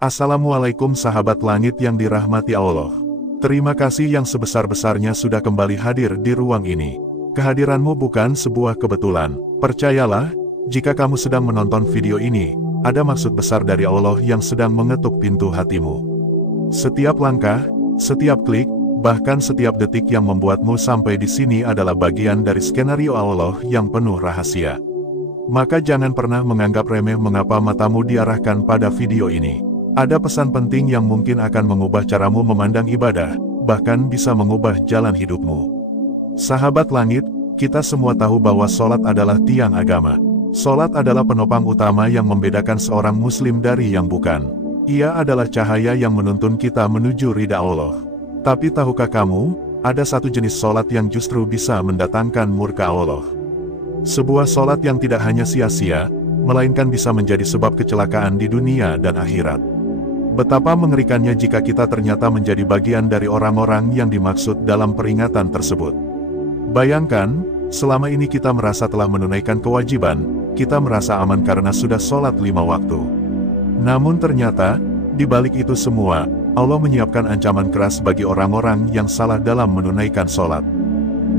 Assalamualaikum sahabat langit yang dirahmati Allah. Terima kasih yang sebesar-besarnya sudah kembali hadir di ruang ini. Kehadiranmu bukan sebuah kebetulan. Percayalah, jika kamu sedang menonton video ini, ada maksud besar dari Allah yang sedang mengetuk pintu hatimu. Setiap langkah, setiap klik, bahkan setiap detik yang membuatmu sampai di sini adalah bagian dari skenario Allah yang penuh rahasia. Maka jangan pernah menganggap remeh mengapa matamu diarahkan pada video ini. Ada pesan penting yang mungkin akan mengubah caramu memandang ibadah, bahkan bisa mengubah jalan hidupmu. Sahabat langit, kita semua tahu bahwa sholat adalah tiang agama. Sholat adalah penopang utama yang membedakan seorang muslim dari yang bukan. Ia adalah cahaya yang menuntun kita menuju ridha Allah. Tapi tahukah kamu, ada satu jenis sholat yang justru bisa mendatangkan murka Allah. Sebuah sholat yang tidak hanya sia-sia, melainkan bisa menjadi sebab kecelakaan di dunia dan akhirat. Betapa mengerikannya jika kita ternyata menjadi bagian dari orang-orang yang dimaksud dalam peringatan tersebut. Bayangkan, selama ini kita merasa telah menunaikan kewajiban, kita merasa aman karena sudah sholat 5 waktu. Namun ternyata, di balik itu semua, Allah menyiapkan ancaman keras bagi orang-orang yang salah dalam menunaikan sholat.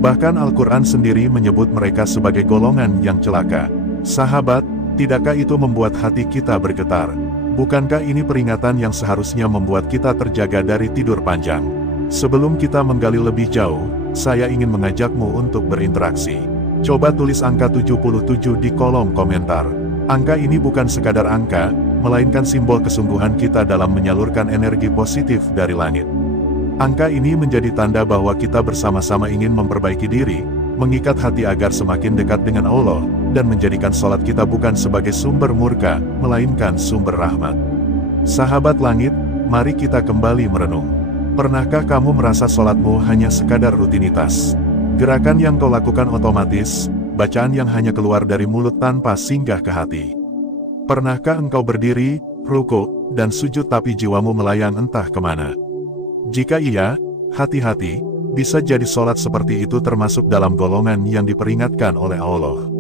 Bahkan Al-Quran sendiri menyebut mereka sebagai golongan yang celaka. Sahabat, tidakkah itu membuat hati kita bergetar? Bukankah ini peringatan yang seharusnya membuat kita terjaga dari tidur panjang? Sebelum kita menggali lebih jauh, saya ingin mengajakmu untuk berinteraksi. Coba tulis angka 77 di kolom komentar. Angka ini bukan sekadar angka, melainkan simbol kesungguhan kita dalam menyalurkan energi positif dari langit. Angka ini menjadi tanda bahwa kita bersama-sama ingin memperbaiki diri, mengikat hati agar semakin dekat dengan Allah, dan menjadikan sholat kita bukan sebagai sumber murka, melainkan sumber rahmat. Sahabat langit, mari kita kembali merenung. Pernahkah kamu merasa sholatmu hanya sekadar rutinitas? Gerakan yang kau lakukan otomatis, bacaan yang hanya keluar dari mulut tanpa singgah ke hati? Pernahkah engkau berdiri, ruku, dan sujud tapi jiwamu melayang entah kemana? Jika iya, hati-hati, bisa jadi sholat seperti itu termasuk dalam golongan yang diperingatkan oleh Allah.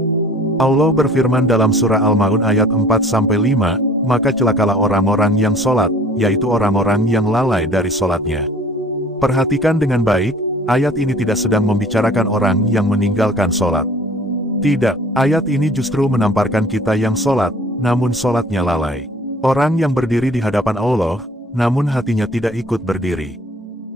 Allah berfirman dalam surah Al-Ma'un ayat 4-5, maka celakalah orang-orang yang sholat, yaitu orang-orang yang lalai dari sholatnya. Perhatikan dengan baik, ayat ini tidak sedang membicarakan orang yang meninggalkan sholat. Tidak, ayat ini justru menamparkan kita yang sholat, namun sholatnya lalai. Orang yang berdiri di hadapan Allah, namun hatinya tidak ikut berdiri.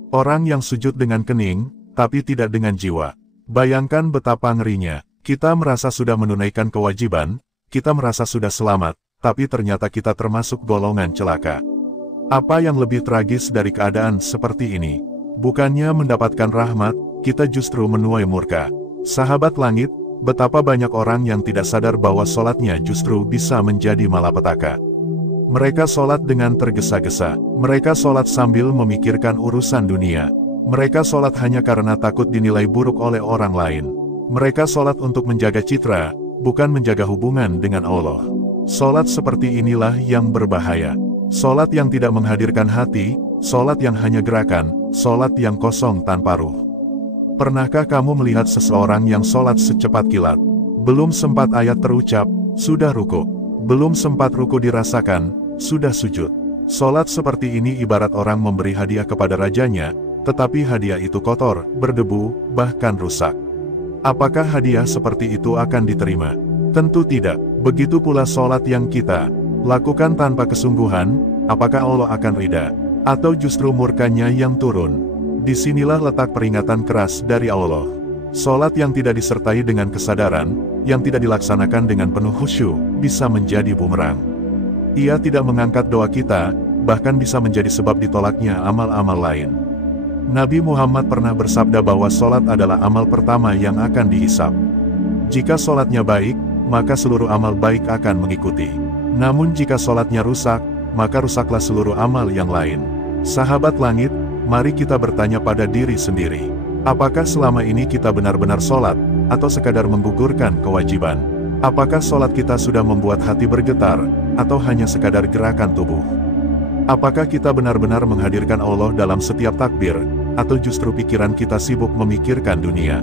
Orang yang sujud dengan kening, tapi tidak dengan jiwa. Bayangkan betapa ngerinya. Kita merasa sudah menunaikan kewajiban, kita merasa sudah selamat, tapi ternyata kita termasuk golongan celaka. Apa yang lebih tragis dari keadaan seperti ini? Bukannya mendapatkan rahmat, kita justru menuai murka. Sahabat langit, betapa banyak orang yang tidak sadar bahwa sholatnya justru bisa menjadi malapetaka. Mereka sholat dengan tergesa-gesa, mereka sholat sambil memikirkan urusan dunia. Mereka sholat hanya karena takut dinilai buruk oleh orang lain. Mereka sholat untuk menjaga citra, bukan menjaga hubungan dengan Allah. Sholat seperti inilah yang berbahaya. Sholat yang tidak menghadirkan hati, sholat yang hanya gerakan, sholat yang kosong tanpa ruh. Pernahkah kamu melihat seseorang yang sholat secepat kilat? Belum sempat ayat terucap, sudah ruku. Belum sempat ruku dirasakan, sudah sujud. Sholat seperti ini ibarat orang memberi hadiah kepada rajanya, tetapi hadiah itu kotor, berdebu, bahkan rusak. Apakah hadiah seperti itu akan diterima? Tentu tidak. Begitu pula sholat yang kita lakukan tanpa kesungguhan, apakah Allah akan ridha? Atau justru murkanya yang turun? Disinilah letak peringatan keras dari Allah. Sholat yang tidak disertai dengan kesadaran, yang tidak dilaksanakan dengan penuh khusyuk, bisa menjadi bumerang. Ia tidak mengangkat doa kita, bahkan bisa menjadi sebab ditolaknya amal-amal lain. Nabi Muhammad pernah bersabda bahwa sholat adalah amal pertama yang akan dihisab. Jika sholatnya baik, maka seluruh amal baik akan mengikuti. Namun jika sholatnya rusak, maka rusaklah seluruh amal yang lain. Sahabat langit, mari kita bertanya pada diri sendiri. Apakah selama ini kita benar-benar sholat, atau sekadar menggugurkan kewajiban? Apakah sholat kita sudah membuat hati bergetar, atau hanya sekadar gerakan tubuh? Apakah kita benar-benar menghadirkan Allah dalam setiap takbir, atau justru pikiran kita sibuk memikirkan dunia?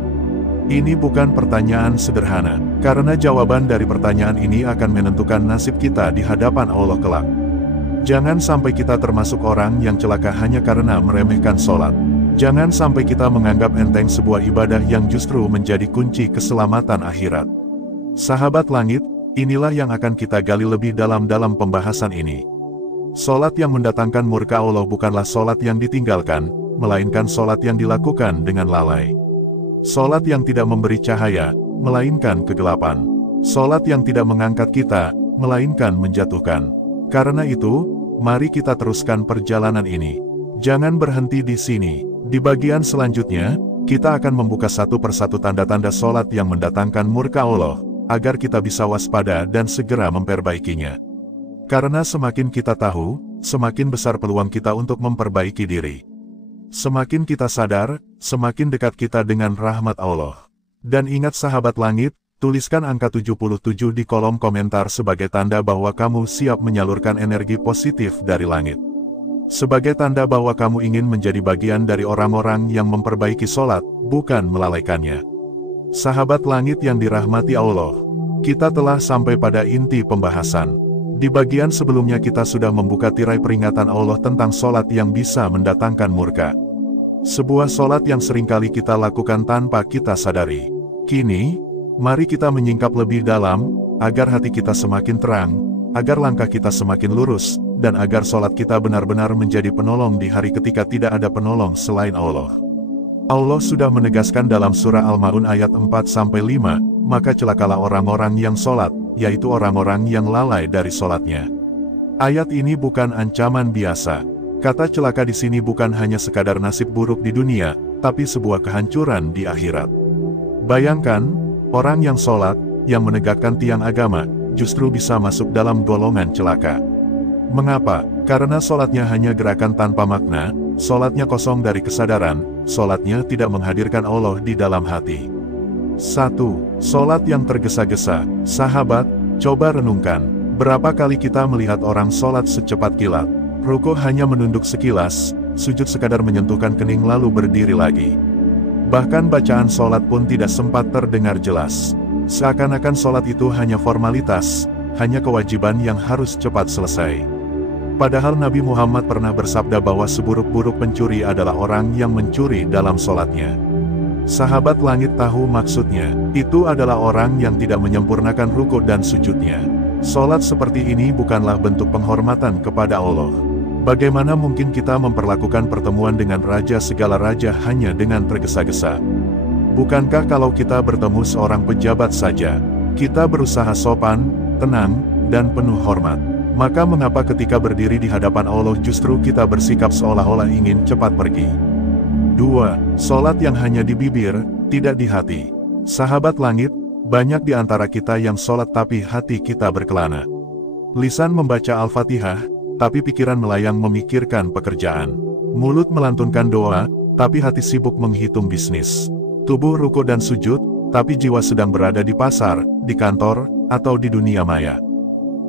Ini bukan pertanyaan sederhana, karena jawaban dari pertanyaan ini akan menentukan nasib kita di hadapan Allah kelak. Jangan sampai kita termasuk orang yang celaka hanya karena meremehkan sholat. Jangan sampai kita menganggap enteng sebuah ibadah yang justru menjadi kunci keselamatan akhirat. Sahabat langit, inilah yang akan kita gali lebih dalam pembahasan ini. Sholat yang mendatangkan murka Allah bukanlah sholat yang ditinggalkan, melainkan sholat yang dilakukan dengan lalai. Sholat yang tidak memberi cahaya, melainkan kegelapan. Sholat yang tidak mengangkat kita, melainkan menjatuhkan. Karena itu, mari kita teruskan perjalanan ini. Jangan berhenti di sini. Di bagian selanjutnya, kita akan membuka satu persatu tanda-tanda sholat yang mendatangkan murka Allah, agar kita bisa waspada dan segera memperbaikinya. Karena semakin kita tahu, semakin besar peluang kita untuk memperbaiki diri. Semakin kita sadar, semakin dekat kita dengan rahmat Allah. Dan ingat sahabat langit, tuliskan angka 77 di kolom komentar sebagai tanda bahwa kamu siap menyalurkan energi positif dari langit. Sebagai tanda bahwa kamu ingin menjadi bagian dari orang-orang yang memperbaiki sholat, bukan melalaikannya. Sahabat langit yang dirahmati Allah, kita telah sampai pada inti pembahasan. Di bagian sebelumnya kita sudah membuka tirai peringatan Allah tentang sholat yang bisa mendatangkan murka. Sebuah sholat yang seringkali kita lakukan tanpa kita sadari. Kini, mari kita menyingkap lebih dalam, agar hati kita semakin terang, agar langkah kita semakin lurus, dan agar sholat kita benar-benar menjadi penolong di hari ketika tidak ada penolong selain Allah. Allah sudah menegaskan dalam surah Al-Ma'un ayat 4-5, maka celakalah orang-orang yang sholat, yaitu orang-orang yang lalai dari sholatnya. Ayat ini bukan ancaman biasa. Kata celaka di sini bukan hanya sekadar nasib buruk di dunia, tapi sebuah kehancuran di akhirat. Bayangkan, orang yang sholat, yang menegakkan tiang agama, justru bisa masuk dalam golongan celaka. Mengapa? Karena sholatnya hanya gerakan tanpa makna, sholatnya kosong dari kesadaran, sholatnya tidak menghadirkan Allah di dalam hati. 1. Sholat yang tergesa-gesa. Sahabat, coba renungkan, berapa kali kita melihat orang sholat secepat kilat? Ruku hanya menunduk sekilas, sujud sekadar menyentuhkan kening lalu berdiri lagi. Bahkan bacaan sholat pun tidak sempat terdengar jelas. Seakan-akan sholat itu hanya formalitas, hanya kewajiban yang harus cepat selesai. Padahal Nabi Muhammad pernah bersabda bahwa seburuk-buruk pencuri adalah orang yang mencuri dalam sholatnya. Sahabat langit tahu maksudnya, itu adalah orang yang tidak menyempurnakan ruku dan sujudnya. Sholat seperti ini bukanlah bentuk penghormatan kepada Allah. Bagaimana mungkin kita memperlakukan pertemuan dengan Raja segala raja hanya dengan tergesa-gesa? Bukankah kalau kita bertemu seorang pejabat saja, kita berusaha sopan, tenang, dan penuh hormat? Maka mengapa ketika berdiri di hadapan Allah justru kita bersikap seolah-olah ingin cepat pergi? 2. Sholat yang hanya di bibir, tidak di hati. Sahabat langit, banyak di antara kita yang sholat tapi hati kita berkelana. Lisan membaca Al-Fatihah, tapi pikiran melayang memikirkan pekerjaan. Mulut melantunkan doa, tapi hati sibuk menghitung bisnis. Tubuh ruku dan sujud, tapi jiwa sedang berada di pasar, di kantor, atau di dunia maya.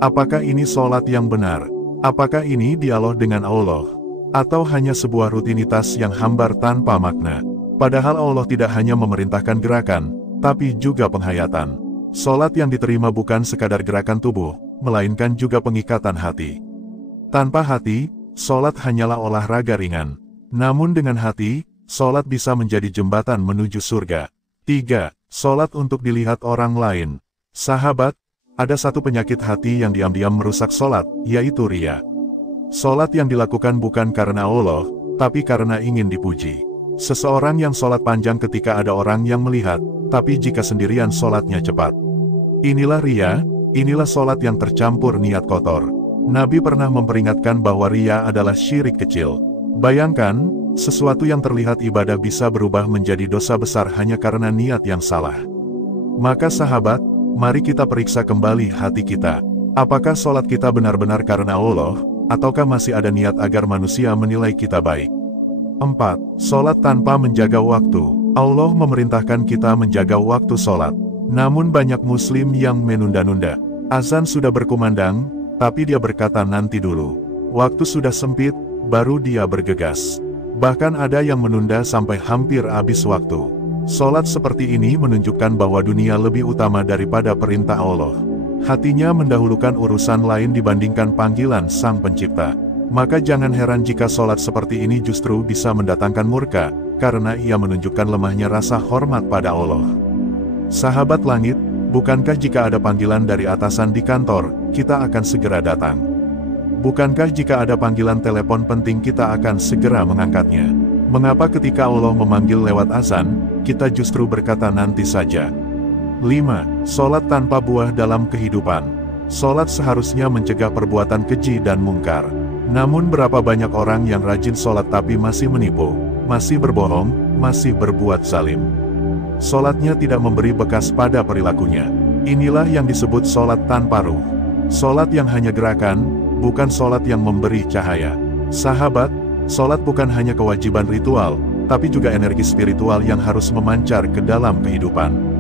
Apakah ini sholat yang benar? Apakah ini dialog dengan Allah? Atau hanya sebuah rutinitas yang hambar tanpa makna? Padahal Allah tidak hanya memerintahkan gerakan, tapi juga penghayatan. Sholat yang diterima bukan sekadar gerakan tubuh, melainkan juga pengikatan hati. Tanpa hati, sholat hanyalah olahraga ringan. Namun dengan hati, sholat bisa menjadi jembatan menuju surga. 3. Sholat untuk dilihat orang lain. Sahabat, ada satu penyakit hati yang diam-diam merusak sholat, yaitu riya. Sholat yang dilakukan bukan karena Allah, tapi karena ingin dipuji. Seseorang yang sholat panjang ketika ada orang yang melihat, tapi jika sendirian sholatnya cepat. Inilah riya, inilah sholat yang tercampur niat kotor. Nabi pernah memperingatkan bahwa riya adalah syirik kecil. Bayangkan, sesuatu yang terlihat ibadah bisa berubah menjadi dosa besar hanya karena niat yang salah. Maka sahabat, mari kita periksa kembali hati kita. Apakah sholat kita benar-benar karena Allah, ataukah masih ada niat agar manusia menilai kita baik? 4. Sholat tanpa menjaga waktu. Allah memerintahkan kita menjaga waktu sholat. Namun banyak muslim yang menunda-nunda. Azan sudah berkumandang, tapi dia berkata nanti dulu. Waktu sudah sempit, baru dia bergegas. Bahkan ada yang menunda sampai hampir habis waktu. Sholat seperti ini menunjukkan bahwa dunia lebih utama daripada perintah Allah. Hatinya mendahulukan urusan lain dibandingkan panggilan Sang Pencipta. Maka jangan heran jika sholat seperti ini justru bisa mendatangkan murka, karena ia menunjukkan lemahnya rasa hormat pada Allah. Sahabat langit, bukankah jika ada panggilan dari atasan di kantor, kita akan segera datang? Bukankah jika ada panggilan telepon penting kita akan segera mengangkatnya? Mengapa ketika Allah memanggil lewat azan, kita justru berkata nanti saja? 5. Sholat tanpa buah dalam kehidupan. Sholat seharusnya mencegah perbuatan keji dan mungkar. Namun berapa banyak orang yang rajin sholat tapi masih menipu, masih berbohong, masih berbuat zalim. Sholatnya tidak memberi bekas pada perilakunya. Inilah yang disebut sholat tanpa ruh. Sholat yang hanya gerakan, bukan sholat yang memberi cahaya. Sahabat, sholat bukan hanya kewajiban ritual, tapi juga energi spiritual yang harus memancar ke dalam kehidupan.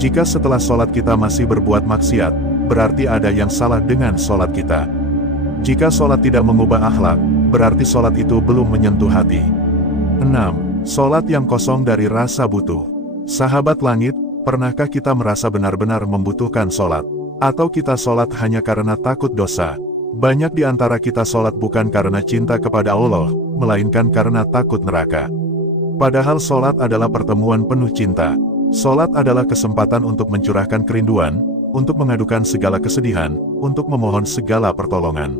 Jika setelah sholat kita masih berbuat maksiat, berarti ada yang salah dengan sholat kita. Jika sholat tidak mengubah akhlak, berarti sholat itu belum menyentuh hati. 6. Sholat yang kosong dari rasa butuh. Sahabat langit, pernahkah kita merasa benar-benar membutuhkan sholat? Atau kita sholat hanya karena takut dosa? Banyak di antara kita sholat bukan karena cinta kepada Allah, melainkan karena takut neraka. Padahal sholat adalah pertemuan penuh cinta. Sholat adalah kesempatan untuk mencurahkan kerinduan, untuk mengadukan segala kesedihan, untuk memohon segala pertolongan.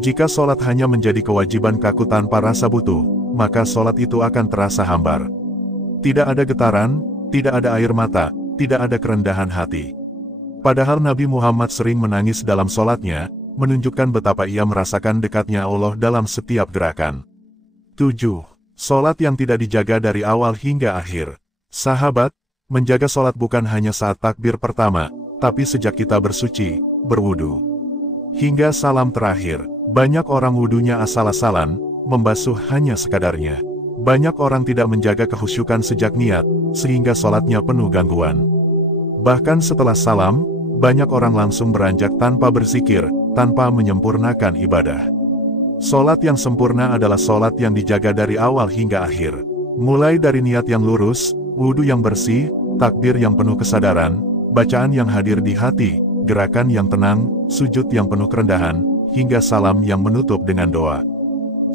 Jika sholat hanya menjadi kewajiban kaku tanpa rasa butuh, maka sholat itu akan terasa hambar. Tidak ada getaran, tidak ada air mata, tidak ada kerendahan hati. Padahal Nabi Muhammad sering menangis dalam sholatnya, menunjukkan betapa ia merasakan dekatnya Allah dalam setiap gerakan. 7. Sholat yang tidak dijaga dari awal hingga akhir. Sahabat, menjaga sholat bukan hanya saat takbir pertama, tapi sejak kita bersuci, berwudu. Hingga salam terakhir, banyak orang wudunya asal-asalan, membasuh hanya sekadarnya. Banyak orang tidak menjaga kehusyukan sejak niat, sehingga sholatnya penuh gangguan. Bahkan setelah salam, banyak orang langsung beranjak tanpa berzikir, tanpa menyempurnakan ibadah. Sholat yang sempurna adalah sholat yang dijaga dari awal hingga akhir. Mulai dari niat yang lurus, wudu yang bersih, takbir yang penuh kesadaran, bacaan yang hadir di hati, gerakan yang tenang, sujud yang penuh kerendahan, hingga salam yang menutup dengan doa.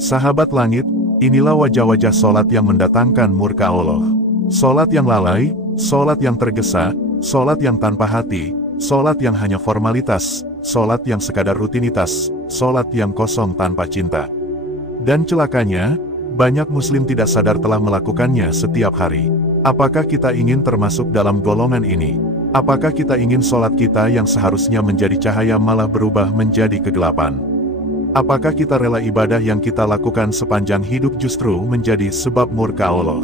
Sahabat langit, inilah wajah-wajah sholat yang mendatangkan murka Allah. Sholat yang lalai, sholat yang tergesa, sholat yang tanpa hati, sholat yang hanya formalitas, sholat yang sekadar rutinitas, sholat yang kosong tanpa cinta. Dan celakanya, banyak muslim tidak sadar telah melakukannya setiap hari. Apakah kita ingin termasuk dalam golongan ini? Apakah kita ingin sholat kita yang seharusnya menjadi cahaya malah berubah menjadi kegelapan? Apakah kita rela ibadah yang kita lakukan sepanjang hidup justru menjadi sebab murka Allah?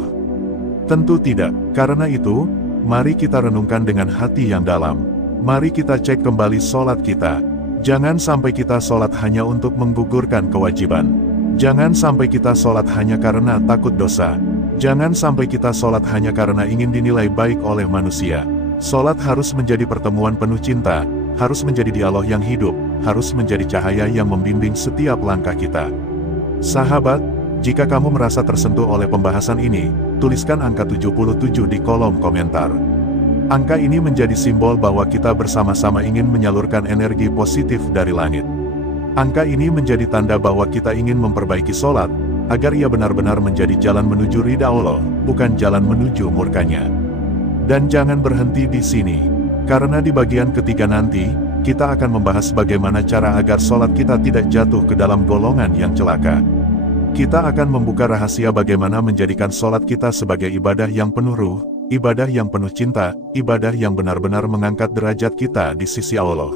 Tentu tidak. Karena itu, mari kita renungkan dengan hati yang dalam. Mari kita cek kembali sholat kita. Jangan sampai kita sholat hanya untuk menggugurkan kewajiban. Jangan sampai kita sholat hanya karena takut dosa. Jangan sampai kita sholat hanya karena ingin dinilai baik oleh manusia. Sholat harus menjadi pertemuan penuh cinta, harus menjadi dialog yang hidup, harus menjadi cahaya yang membimbing setiap langkah kita. Sahabat, jika kamu merasa tersentuh oleh pembahasan ini, tuliskan angka 77 di kolom komentar. Angka ini menjadi simbol bahwa kita bersama-sama ingin menyalurkan energi positif dari langit. Angka ini menjadi tanda bahwa kita ingin memperbaiki sholat, agar ia benar-benar menjadi jalan menuju ridha Allah, bukan jalan menuju murkanya. Dan jangan berhenti di sini, karena di bagian ketiga nanti, kita akan membahas bagaimana cara agar sholat kita tidak jatuh ke dalam golongan yang celaka. Kita akan membuka rahasia bagaimana menjadikan sholat kita sebagai ibadah yang penuh ruh, ibadah yang penuh cinta, ibadah yang benar-benar mengangkat derajat kita di sisi Allah.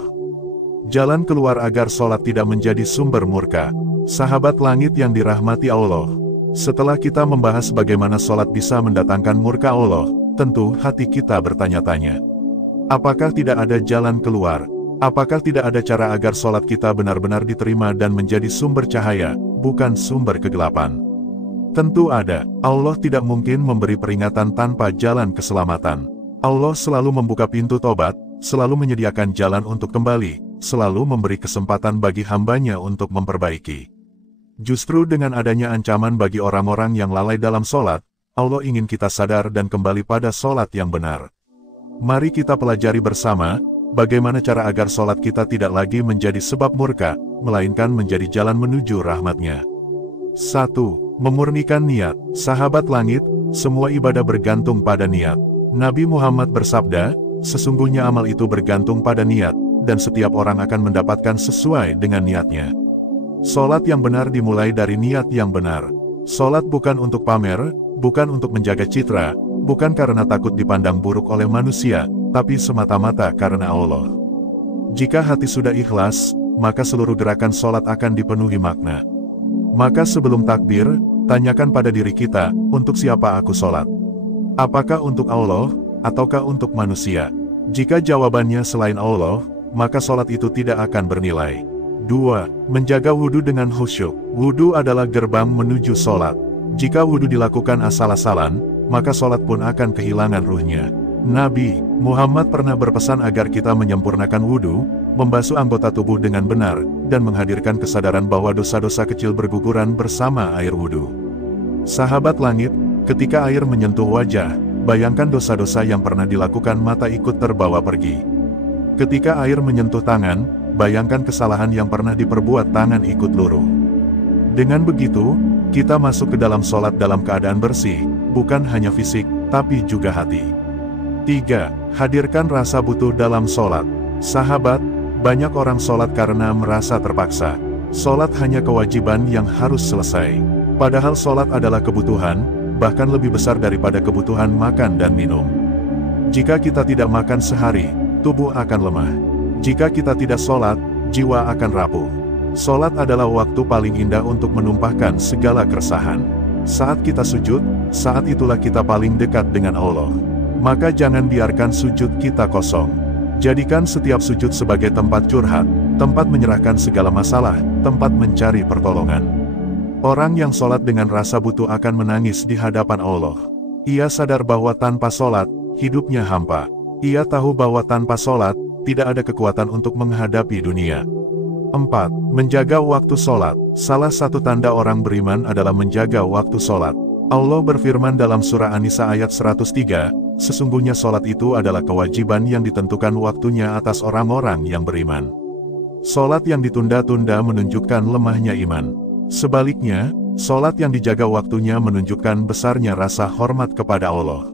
Jalan keluar agar sholat tidak menjadi sumber murka. Sahabat langit yang dirahmati Allah, setelah kita membahas bagaimana sholat bisa mendatangkan murka Allah, tentu hati kita bertanya-tanya. Apakah tidak ada jalan keluar? Apakah tidak ada cara agar sholat kita benar-benar diterima dan menjadi sumber cahaya, bukan sumber kegelapan? Tentu ada. Allah tidak mungkin memberi peringatan tanpa jalan keselamatan. Allah selalu membuka pintu tobat, selalu menyediakan jalan untuk kembali, selalu memberi kesempatan bagi hambanya untuk memperbaiki. Justru dengan adanya ancaman bagi orang-orang yang lalai dalam sholat, Allah ingin kita sadar dan kembali pada sholat yang benar. Mari kita pelajari bersama, bagaimana cara agar sholat kita tidak lagi menjadi sebab murka, melainkan menjadi jalan menuju rahmat-Nya. 1. Memurnikan niat. Sahabat langit, semua ibadah bergantung pada niat. Nabi Muhammad bersabda, sesungguhnya amal itu bergantung pada niat, dan setiap orang akan mendapatkan sesuai dengan niatnya. Sholat yang benar dimulai dari niat yang benar. Sholat bukan untuk pamer, bukan untuk menjaga citra, bukan karena takut dipandang buruk oleh manusia, tapi semata-mata karena Allah. Jika hati sudah ikhlas, maka seluruh gerakan sholat akan dipenuhi makna. Maka sebelum takbir, tanyakan pada diri kita, untuk siapa aku sholat? Apakah untuk Allah, ataukah untuk manusia? Jika jawabannya selain Allah, maka sholat itu tidak akan bernilai. 2. Menjaga wudhu dengan khusyuk. Wudhu adalah gerbang menuju sholat. Jika wudhu dilakukan asal-asalan, maka sholat pun akan kehilangan ruhnya. Nabi Muhammad pernah berpesan agar kita menyempurnakan wudhu, membasuh anggota tubuh dengan benar, dan menghadirkan kesadaran bahwa dosa-dosa kecil berguguran bersama air wudhu. Sahabat langit, ketika air menyentuh wajah, bayangkan dosa-dosa yang pernah dilakukan mata ikut terbawa pergi. Ketika air menyentuh tangan, bayangkan kesalahan yang pernah diperbuat tangan ikut luruh. Dengan begitu, kita masuk ke dalam sholat dalam keadaan bersih, bukan hanya fisik, tapi juga hati. 3. Hadirkan rasa butuh dalam sholat. Sahabat, banyak orang sholat karena merasa terpaksa. Sholat hanya kewajiban yang harus selesai. Padahal sholat adalah kebutuhan, bahkan lebih besar daripada kebutuhan makan dan minum. Jika kita tidak makan sehari, tubuh akan lemah. Jika kita tidak sholat, jiwa akan rapuh. Sholat adalah waktu paling indah untuk menumpahkan segala keresahan. Saat kita sujud, saat itulah kita paling dekat dengan Allah. Maka jangan biarkan sujud kita kosong. Jadikan setiap sujud sebagai tempat curhat, tempat menyerahkan segala masalah, tempat mencari pertolongan. Orang yang sholat dengan rasa butuh akan menangis di hadapan Allah. Ia sadar bahwa tanpa sholat, hidupnya hampa. Ia tahu bahwa tanpa sholat, tidak ada kekuatan untuk menghadapi dunia. 4. Menjaga waktu sholat. Salah satu tanda orang beriman adalah menjaga waktu sholat. Allah berfirman dalam surah An-Nisa ayat 103, sesungguhnya sholat itu adalah kewajiban yang ditentukan waktunya atas orang-orang yang beriman. Sholat yang ditunda-tunda menunjukkan lemahnya iman. Sebaliknya, sholat yang dijaga waktunya menunjukkan besarnya rasa hormat kepada Allah.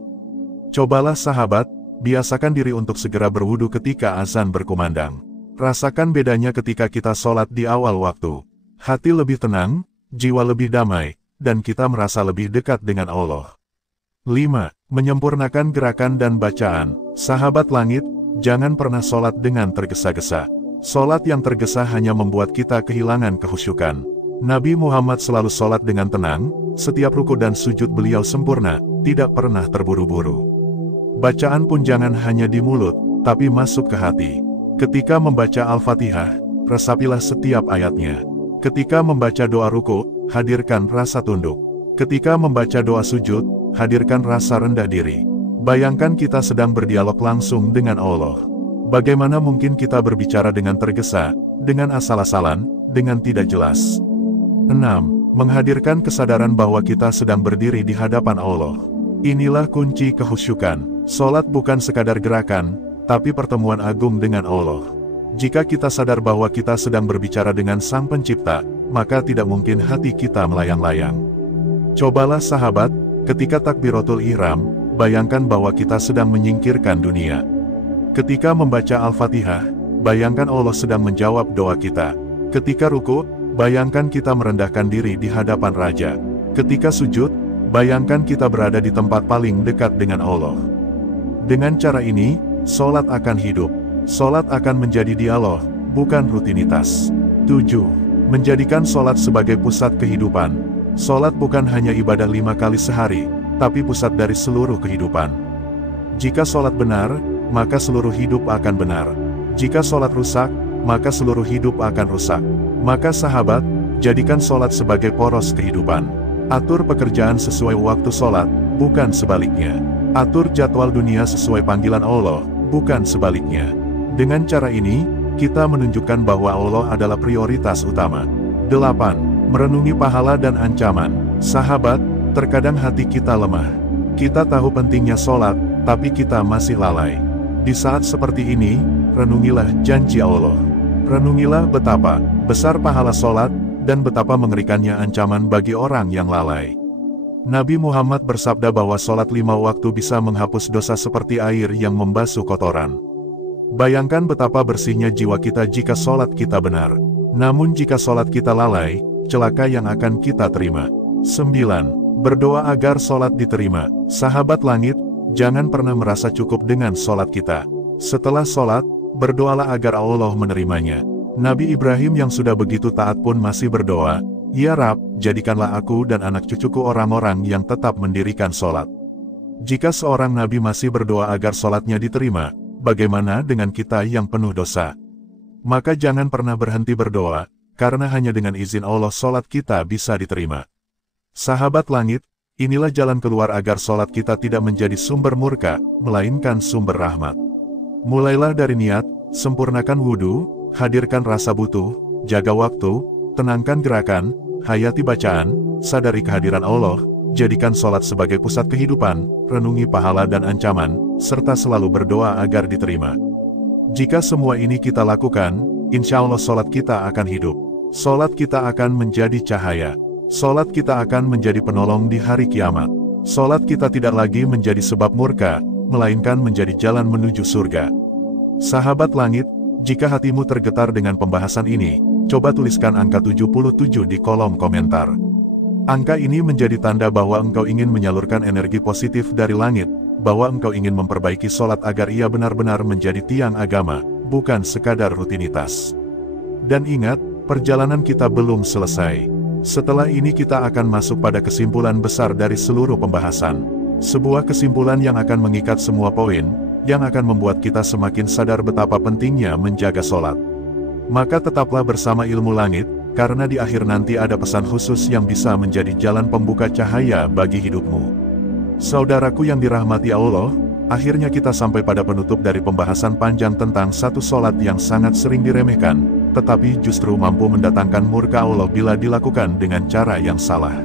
Cobalah sahabat, biasakan diri untuk segera berwudu ketika azan berkumandang. Rasakan bedanya ketika kita sholat di awal waktu. Hati lebih tenang, jiwa lebih damai, dan kita merasa lebih dekat dengan Allah. 5. Menyempurnakan gerakan dan bacaan. Sahabat langit, jangan pernah sholat dengan tergesa-gesa. Sholat yang tergesa hanya membuat kita kehilangan kehusyukan. Nabi Muhammad selalu sholat dengan tenang, setiap ruku dan sujud beliau sempurna, tidak pernah terburu-buru. Bacaan pun jangan hanya di mulut, tapi masuk ke hati. Ketika membaca Al-Fatihah, resapilah setiap ayatnya. Ketika membaca doa ruku, hadirkan rasa tunduk. Ketika membaca doa sujud, hadirkan rasa rendah diri. Bayangkan kita sedang berdialog langsung dengan Allah. Bagaimana mungkin kita berbicara dengan tergesa, dengan asal-asalan, dengan tidak jelas? 6. Menghadirkan kesadaran bahwa kita sedang berdiri di hadapan Allah. Inilah kunci kehusyukan. Sholat bukan sekadar gerakan, tapi pertemuan agung dengan Allah. Jika kita sadar bahwa kita sedang berbicara dengan Sang Pencipta, maka tidak mungkin hati kita melayang-layang. Cobalah sahabat, ketika takbiratul ihram, bayangkan bahwa kita sedang menyingkirkan dunia. Ketika membaca Al-Fatihah, bayangkan Allah sedang menjawab doa kita. Ketika ruku, bayangkan kita merendahkan diri di hadapan Raja. Ketika sujud, bayangkan kita berada di tempat paling dekat dengan Allah. Dengan cara ini, sholat akan hidup. Sholat akan menjadi dialog, bukan rutinitas. 7. Menjadikan sholat sebagai pusat kehidupan. Sholat bukan hanya ibadah 5 kali sehari, tapi pusat dari seluruh kehidupan. Jika sholat benar, maka seluruh hidup akan benar. Jika sholat rusak, maka seluruh hidup akan rusak. Maka sahabat, jadikan sholat sebagai poros kehidupan. Atur pekerjaan sesuai waktu sholat, bukan sebaliknya. Atur jadwal dunia sesuai panggilan Allah, bukan sebaliknya. Dengan cara ini, kita menunjukkan bahwa Allah adalah prioritas utama. 8. Merenungi pahala dan ancaman. Sahabat, terkadang hati kita lemah. Kita tahu pentingnya sholat, tapi kita masih lalai. Di saat seperti ini, renungilah janji Allah. Renungilah betapa besar pahala sholat, dan betapa mengerikannya ancaman bagi orang yang lalai. Nabi Muhammad bersabda bahwa sholat 5 waktu bisa menghapus dosa seperti air yang membasuh kotoran. Bayangkan betapa bersihnya jiwa kita jika sholat kita benar. Namun jika sholat kita lalai, celaka yang akan kita terima. 9. Berdoa agar sholat diterima. Sahabat langit, jangan pernah merasa cukup dengan sholat kita. Setelah sholat, berdoalah agar Allah menerimanya. Nabi Ibrahim yang sudah begitu taat pun masih berdoa, "Ya Rab, jadikanlah aku dan anak cucuku orang-orang yang tetap mendirikan sholat." Jika seorang nabi masih berdoa agar sholatnya diterima, bagaimana dengan kita yang penuh dosa? Maka jangan pernah berhenti berdoa, karena hanya dengan izin Allah sholat kita bisa diterima. Sahabat langit, inilah jalan keluar agar sholat kita tidak menjadi sumber murka, melainkan sumber rahmat. Mulailah dari niat, sempurnakan wudhu, hadirkan rasa butuh, jaga waktu, tenangkan gerakan, hayati bacaan, sadari kehadiran Allah, jadikan sholat sebagai pusat kehidupan, renungi pahala dan ancaman, serta selalu berdoa agar diterima. Jika semua ini kita lakukan, insya Allah sholat kita akan hidup. Sholat kita akan menjadi cahaya. Sholat kita akan menjadi penolong di hari kiamat. Sholat kita tidak lagi menjadi sebab murka, melainkan menjadi jalan menuju surga. Sahabat langit, jika hatimu tergetar dengan pembahasan ini, coba tuliskan angka 77 di kolom komentar. Angka ini menjadi tanda bahwa engkau ingin menyalurkan energi positif dari langit, bahwa engkau ingin memperbaiki sholat agar ia benar-benar menjadi tiang agama, bukan sekadar rutinitas. Dan ingat, perjalanan kita belum selesai. Setelah ini kita akan masuk pada kesimpulan besar dari seluruh pembahasan. Sebuah kesimpulan yang akan mengikat semua poin, yang akan membuat kita semakin sadar betapa pentingnya menjaga sholat. Maka tetaplah bersama Ilmu Langit, karena di akhir nanti ada pesan khusus yang bisa menjadi jalan pembuka cahaya bagi hidupmu. Saudaraku yang dirahmati Allah, akhirnya kita sampai pada penutup dari pembahasan panjang tentang satu sholat yang sangat sering diremehkan, tetapi justru mampu mendatangkan murka Allah bila dilakukan dengan cara yang salah.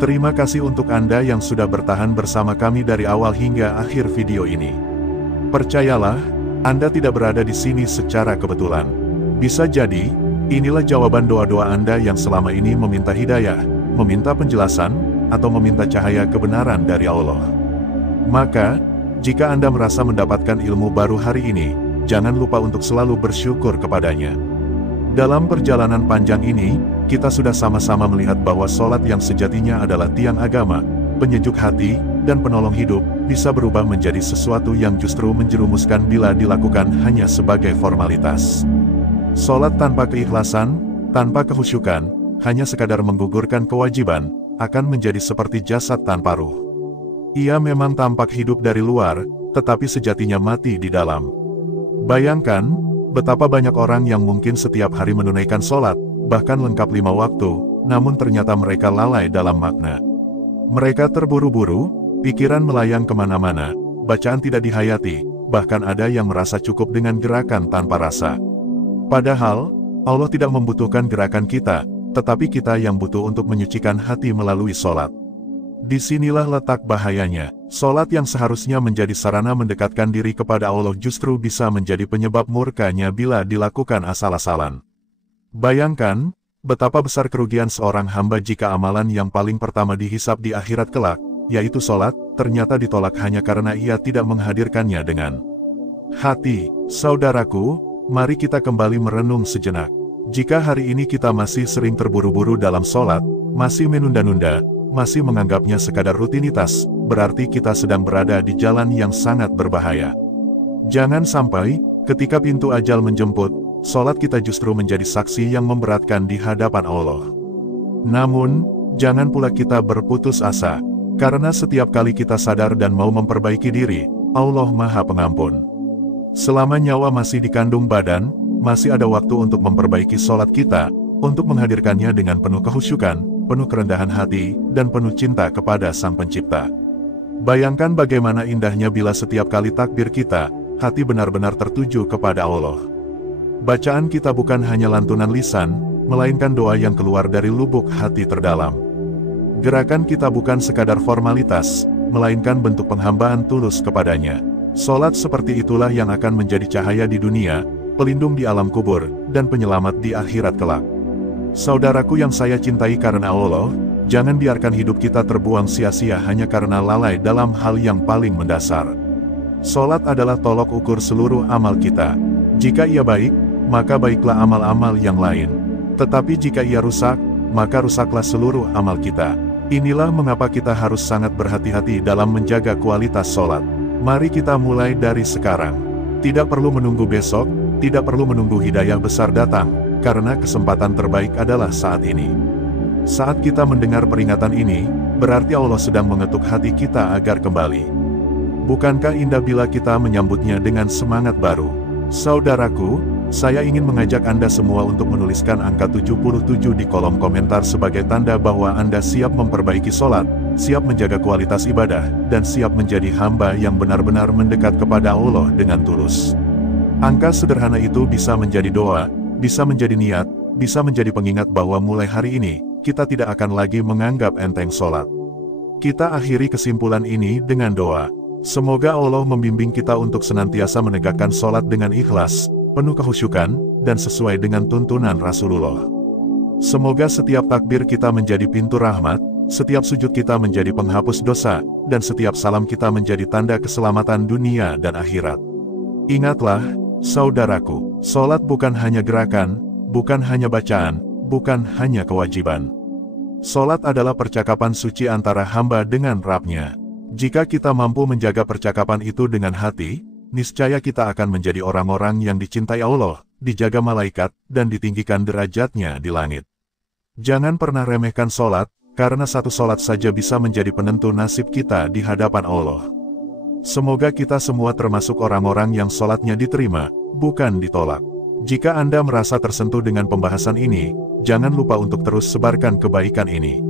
Terima kasih untuk Anda yang sudah bertahan bersama kami dari awal hingga akhir video ini. Percayalah, Anda tidak berada di sini secara kebetulan. Bisa jadi, inilah jawaban doa-doa Anda yang selama ini meminta hidayah, meminta penjelasan, atau meminta cahaya kebenaran dari Allah. Maka, jika Anda merasa mendapatkan ilmu baru hari ini, jangan lupa untuk selalu bersyukur kepadanya. Dalam perjalanan panjang ini, kita sudah sama-sama melihat bahwa sholat yang sejatinya adalah tiang agama, penyejuk hati, dan penolong hidup, bisa berubah menjadi sesuatu yang justru menjerumuskan bila dilakukan hanya sebagai formalitas. Sholat tanpa keikhlasan, tanpa kehusyukan, hanya sekadar menggugurkan kewajiban, akan menjadi seperti jasad tanpa ruh. Ia memang tampak hidup dari luar, tetapi sejatinya mati di dalam. Bayangkan, betapa banyak orang yang mungkin setiap hari menunaikan sholat, bahkan lengkap 5 waktu, namun ternyata mereka lalai dalam makna. Mereka terburu-buru, pikiran melayang kemana-mana, bacaan tidak dihayati, bahkan ada yang merasa cukup dengan gerakan tanpa rasa. Padahal, Allah tidak membutuhkan gerakan kita, tetapi kita yang butuh untuk menyucikan hati melalui sholat. Disinilah letak bahayanya, sholat yang seharusnya menjadi sarana mendekatkan diri kepada Allah justru bisa menjadi penyebab murkanya bila dilakukan asal-asalan. Bayangkan, betapa besar kerugian seorang hamba jika amalan yang paling pertama dihisab di akhirat kelak, yaitu sholat, ternyata ditolak hanya karena ia tidak menghadirkannya dengan hati. Saudaraku, mari kita kembali merenung sejenak. Jika hari ini kita masih sering terburu-buru dalam sholat, masih menunda-nunda, masih menganggapnya sekadar rutinitas, berarti kita sedang berada di jalan yang sangat berbahaya. Jangan sampai, ketika pintu ajal menjemput, sholat kita justru menjadi saksi yang memberatkan di hadapan Allah. Namun, jangan pula kita berputus asa, karena setiap kali kita sadar dan mau memperbaiki diri, Allah Maha Pengampun. Selama nyawa masih dikandung badan, masih ada waktu untuk memperbaiki sholat kita, untuk menghadirkannya dengan penuh kehusyukan, penuh kerendahan hati, dan penuh cinta kepada Sang Pencipta. Bayangkan bagaimana indahnya bila setiap kali takbir kita, hati benar-benar tertuju kepada Allah. Bacaan kita bukan hanya lantunan lisan, melainkan doa yang keluar dari lubuk hati terdalam. Gerakan kita bukan sekadar formalitas, melainkan bentuk penghambaan tulus kepadanya. Solat seperti itulah yang akan menjadi cahaya di dunia, pelindung di alam kubur, dan penyelamat di akhirat kelak. Saudaraku yang saya cintai karena Allah, jangan biarkan hidup kita terbuang sia-sia hanya karena lalai dalam hal yang paling mendasar. Solat adalah tolok ukur seluruh amal kita. Jika ia baik, maka baiklah amal-amal yang lain. Tetapi jika ia rusak, maka rusaklah seluruh amal kita. Inilah mengapa kita harus sangat berhati-hati dalam menjaga kualitas solat. Mari kita mulai dari sekarang. Tidak perlu menunggu besok, tidak perlu menunggu hidayah besar datang, karena kesempatan terbaik adalah saat ini. Saat kita mendengar peringatan ini, berarti Allah sedang mengetuk hati kita agar kembali. Bukankah indah bila kita menyambutnya dengan semangat baru? Saudaraku, saya ingin mengajak Anda semua untuk menuliskan angka 77 di kolom komentar sebagai tanda bahwa Anda siap memperbaiki solat, siap menjaga kualitas ibadah, dan siap menjadi hamba yang benar-benar mendekat kepada Allah dengan tulus. Angka sederhana itu bisa menjadi doa, bisa menjadi niat, bisa menjadi pengingat bahwa mulai hari ini, kita tidak akan lagi menganggap enteng solat. Kita akhiri kesimpulan ini dengan doa. Semoga Allah membimbing kita untuk senantiasa menegakkan solat dengan ikhlas, penuh kehusyukan, dan sesuai dengan tuntunan Rasulullah. Semoga setiap takbir kita menjadi pintu rahmat, setiap sujud kita menjadi penghapus dosa, dan setiap salam kita menjadi tanda keselamatan dunia dan akhirat. Ingatlah, saudaraku, solat bukan hanya gerakan, bukan hanya bacaan, bukan hanya kewajiban. Solat adalah percakapan suci antara hamba dengan Rabb-Nya. Jika kita mampu menjaga percakapan itu dengan hati, niscaya kita akan menjadi orang-orang yang dicintai Allah, dijaga malaikat, dan ditinggikan derajatnya di langit. Jangan pernah remehkan solat, karena satu solat saja bisa menjadi penentu nasib kita di hadapan Allah. Semoga kita semua termasuk orang-orang yang solatnya diterima, bukan ditolak. Jika Anda merasa tersentuh dengan pembahasan ini, jangan lupa untuk terus sebarkan kebaikan ini.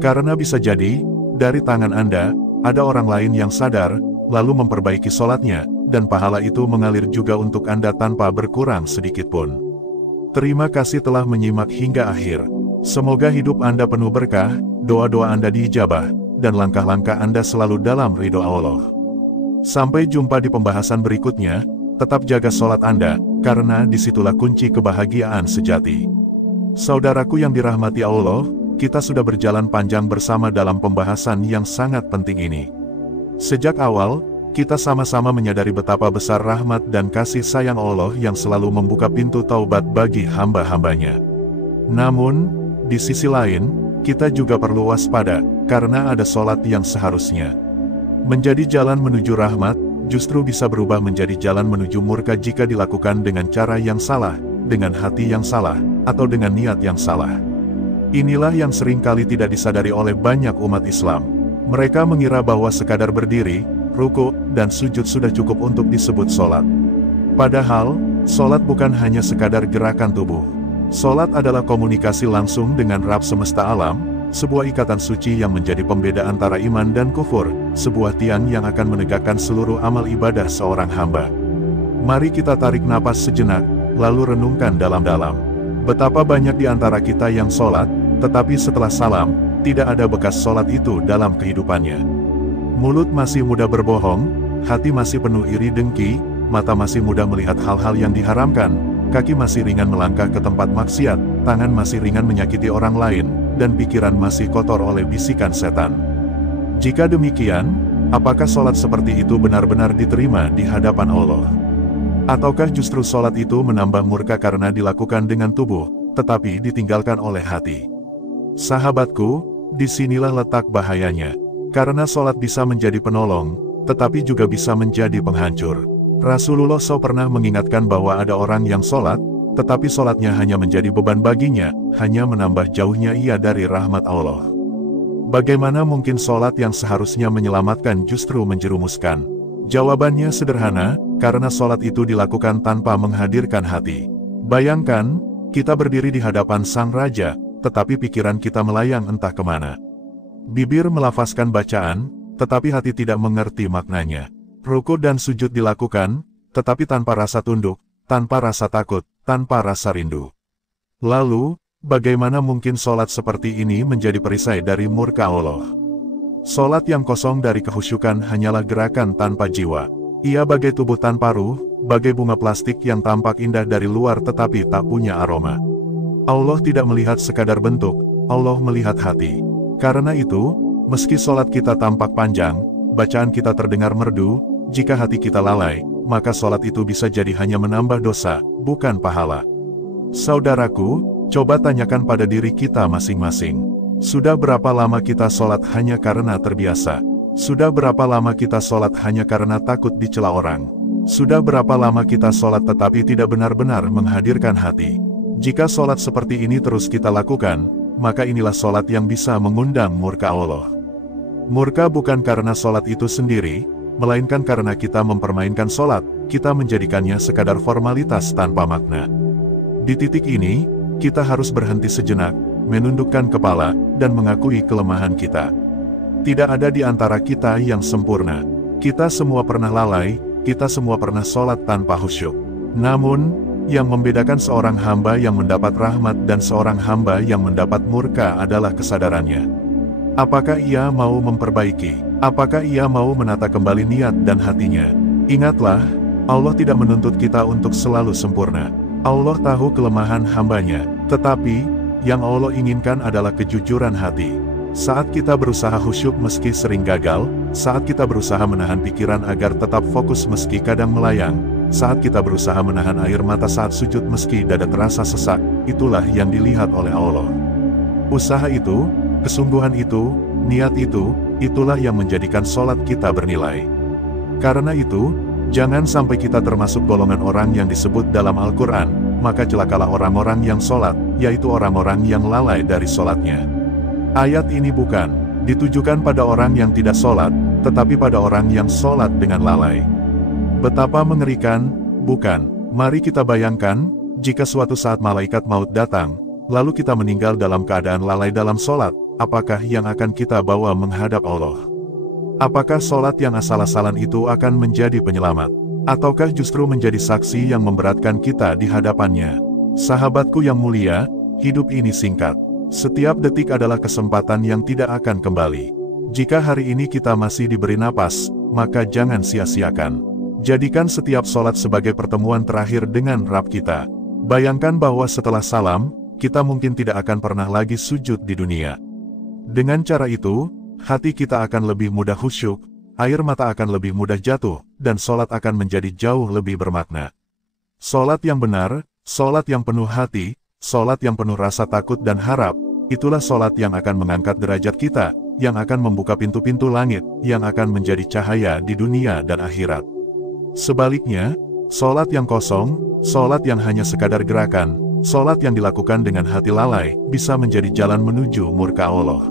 Karena bisa jadi, dari tangan Anda, ada orang lain yang sadar, lalu memperbaiki solatnya, dan pahala itu mengalir juga untuk Anda tanpa berkurang sedikitpun. Terima kasih telah menyimak hingga akhir. Semoga hidup Anda penuh berkah, doa-doa Anda diijabah, dan langkah-langkah Anda selalu dalam ridho Allah. Sampai jumpa di pembahasan berikutnya, tetap jaga solat Anda, karena disitulah kunci kebahagiaan sejati. Saudaraku yang dirahmati Allah, kita sudah berjalan panjang bersama dalam pembahasan yang sangat penting ini. Sejak awal, kita sama-sama menyadari betapa besar rahmat dan kasih sayang Allah yang selalu membuka pintu taubat bagi hamba-hambanya. Namun, di sisi lain, kita juga perlu waspada, karena ada solat yang seharusnya menjadi jalan menuju rahmat, justru bisa berubah menjadi jalan menuju murka jika dilakukan dengan cara yang salah, dengan hati yang salah, atau dengan niat yang salah. Inilah yang seringkali tidak disadari oleh banyak umat Islam. Mereka mengira bahwa sekadar berdiri, ruku, dan sujud sudah cukup untuk disebut solat. Padahal, solat bukan hanya sekadar gerakan tubuh. Solat adalah komunikasi langsung dengan Rabb semesta alam, sebuah ikatan suci yang menjadi pembeda antara iman dan kufur, sebuah tiang yang akan menegakkan seluruh amal ibadah seorang hamba. Mari kita tarik napas sejenak, lalu renungkan dalam-dalam. Betapa banyak di antara kita yang solat, tetapi setelah salam, tidak ada bekas solat itu dalam kehidupannya. Mulut masih mudah berbohong, hati masih penuh iri dengki, mata masih mudah melihat hal-hal yang diharamkan, kaki masih ringan melangkah ke tempat maksiat, tangan masih ringan menyakiti orang lain, dan pikiran masih kotor oleh bisikan setan. Jika demikian, apakah solat seperti itu benar-benar diterima di hadapan Allah? Ataukah justru solat itu menambah murka karena dilakukan dengan tubuh, tetapi ditinggalkan oleh hati? Sahabatku, disinilah letak bahayanya. Karena solat bisa menjadi penolong, tetapi juga bisa menjadi penghancur. Rasulullah SAW pernah mengingatkan bahwa ada orang yang solat, tetapi solatnya hanya menjadi beban baginya, hanya menambah jauhnya ia dari rahmat Allah. Bagaimana mungkin solat yang seharusnya menyelamatkan justru menjerumuskan? Jawabannya sederhana, karena solat itu dilakukan tanpa menghadirkan hati. Bayangkan, kita berdiri di hadapan Sang Raja, tetapi pikiran kita melayang entah kemana. Bibir melafazkan bacaan, tetapi hati tidak mengerti maknanya. Ruku dan sujud dilakukan, tetapi tanpa rasa tunduk, tanpa rasa takut, tanpa rasa rindu. Lalu, bagaimana mungkin solat seperti ini menjadi perisai dari murka Allah? Solat yang kosong dari kehusyukan hanyalah gerakan tanpa jiwa. Ia bagai tubuh tanpa ruh, bagai bunga plastik yang tampak indah dari luar tetapi tak punya aroma. Allah tidak melihat sekadar bentuk, Allah melihat hati. Karena itu, meski sholat kita tampak panjang, bacaan kita terdengar merdu, jika hati kita lalai, maka sholat itu bisa jadi hanya menambah dosa, bukan pahala. Saudaraku, coba tanyakan pada diri kita masing-masing. Sudah berapa lama kita sholat hanya karena terbiasa? Sudah berapa lama kita sholat hanya karena takut dicela orang? Sudah berapa lama kita sholat tetapi tidak benar-benar menghadirkan hati? Jika sholat seperti ini terus kita lakukan, maka inilah sholat yang bisa mengundang murka Allah. Murka bukan karena sholat itu sendiri, melainkan karena kita mempermainkan sholat, kita menjadikannya sekadar formalitas tanpa makna. Di titik ini, kita harus berhenti sejenak, menundukkan kepala, dan mengakui kelemahan kita. Tidak ada di antara kita yang sempurna. Kita semua pernah lalai, kita semua pernah sholat tanpa khusyuk. Namun, yang membedakan seorang hamba yang mendapat rahmat dan seorang hamba yang mendapat murka adalah kesadarannya. Apakah ia mau memperbaiki? Apakah ia mau menata kembali niat dan hatinya? Ingatlah, Allah tidak menuntut kita untuk selalu sempurna. Allah tahu kelemahan hambanya, tetapi, yang Allah inginkan adalah kejujuran hati. Saat kita berusaha khusyuk meski sering gagal, saat kita berusaha menahan pikiran agar tetap fokus meski kadang melayang, saat kita berusaha menahan air mata saat sujud meski dada terasa sesak, itulah yang dilihat oleh Allah. Usaha itu, kesungguhan itu, niat itu, itulah yang menjadikan sholat kita bernilai. Karena itu, jangan sampai kita termasuk golongan orang yang disebut dalam Al-Quran, maka celakalah orang-orang yang sholat, yaitu orang-orang yang lalai dari sholatnya. Ayat ini bukan ditujukan pada orang yang tidak sholat, tetapi pada orang yang sholat dengan lalai. Betapa mengerikan, bukan? Mari kita bayangkan, jika suatu saat malaikat maut datang, lalu kita meninggal dalam keadaan lalai dalam sholat, apakah yang akan kita bawa menghadap Allah? Apakah sholat yang asal-asalan itu akan menjadi penyelamat? Ataukah justru menjadi saksi yang memberatkan kita di hadapannya? Sahabatku yang mulia, hidup ini singkat. Setiap detik adalah kesempatan yang tidak akan kembali. Jika hari ini kita masih diberi napas, maka jangan sia-siakan. Jadikan setiap sholat sebagai pertemuan terakhir dengan Rabb kita. Bayangkan bahwa setelah salam, kita mungkin tidak akan pernah lagi sujud di dunia. Dengan cara itu, hati kita akan lebih mudah khusyuk, air mata akan lebih mudah jatuh, dan sholat akan menjadi jauh lebih bermakna. Sholat yang benar, sholat yang penuh hati, sholat yang penuh rasa takut dan harap, itulah sholat yang akan mengangkat derajat kita, yang akan membuka pintu-pintu langit, yang akan menjadi cahaya di dunia dan akhirat. Sebaliknya, sholat yang kosong, sholat yang hanya sekadar gerakan, sholat yang dilakukan dengan hati lalai, bisa menjadi jalan menuju murka Allah.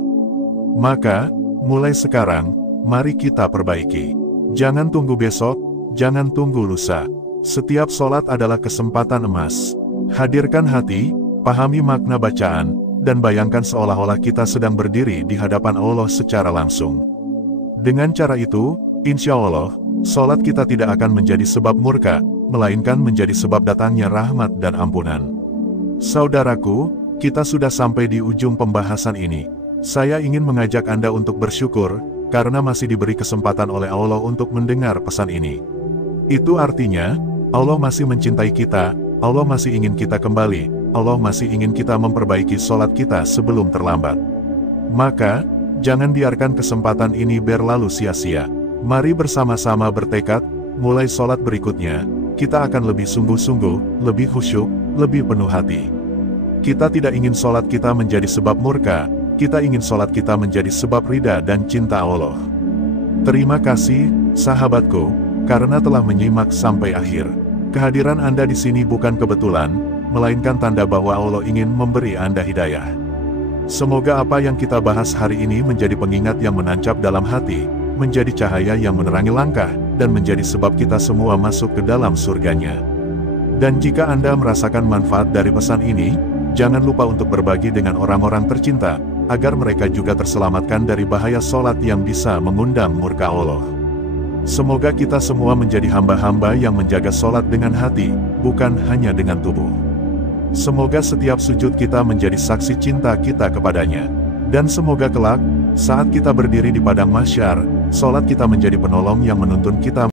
Maka, mulai sekarang, mari kita perbaiki. Jangan tunggu besok, jangan tunggu lusa. Setiap sholat adalah kesempatan emas. Hadirkan hati, pahami makna bacaan, dan bayangkan seolah-olah kita sedang berdiri di hadapan Allah secara langsung. Dengan cara itu, insya Allah, sholat kita tidak akan menjadi sebab murka, melainkan menjadi sebab datangnya rahmat dan ampunan. Saudaraku, kita sudah sampai di ujung pembahasan ini. Saya ingin mengajak Anda untuk bersyukur, karena masih diberi kesempatan oleh Allah untuk mendengar pesan ini. Itu artinya, Allah masih mencintai kita, Allah masih ingin kita kembali, Allah masih ingin kita memperbaiki sholat kita sebelum terlambat. Maka, jangan biarkan kesempatan ini berlalu sia-sia. Mari bersama-sama bertekad, mulai sholat berikutnya, kita akan lebih sungguh-sungguh, lebih khusyuk, lebih penuh hati. Kita tidak ingin sholat kita menjadi sebab murka, kita ingin sholat kita menjadi sebab ridha dan cinta Allah. Terima kasih, sahabatku, karena telah menyimak sampai akhir. Kehadiran Anda di sini bukan kebetulan, melainkan tanda bahwa Allah ingin memberi Anda hidayah. Semoga apa yang kita bahas hari ini menjadi pengingat yang menancap dalam hati, menjadi cahaya yang menerangi langkah, dan menjadi sebab kita semua masuk ke dalam surganya. Dan jika Anda merasakan manfaat dari pesan ini, jangan lupa untuk berbagi dengan orang-orang tercinta, agar mereka juga terselamatkan dari bahaya sholat yang bisa mengundang murka Allah. Semoga kita semua menjadi hamba-hamba yang menjaga sholat dengan hati, bukan hanya dengan tubuh. Semoga setiap sujud kita menjadi saksi cinta kita kepadanya. Dan semoga kelak, saat kita berdiri di padang mahsyar, sholat kita menjadi penolong yang menuntun kita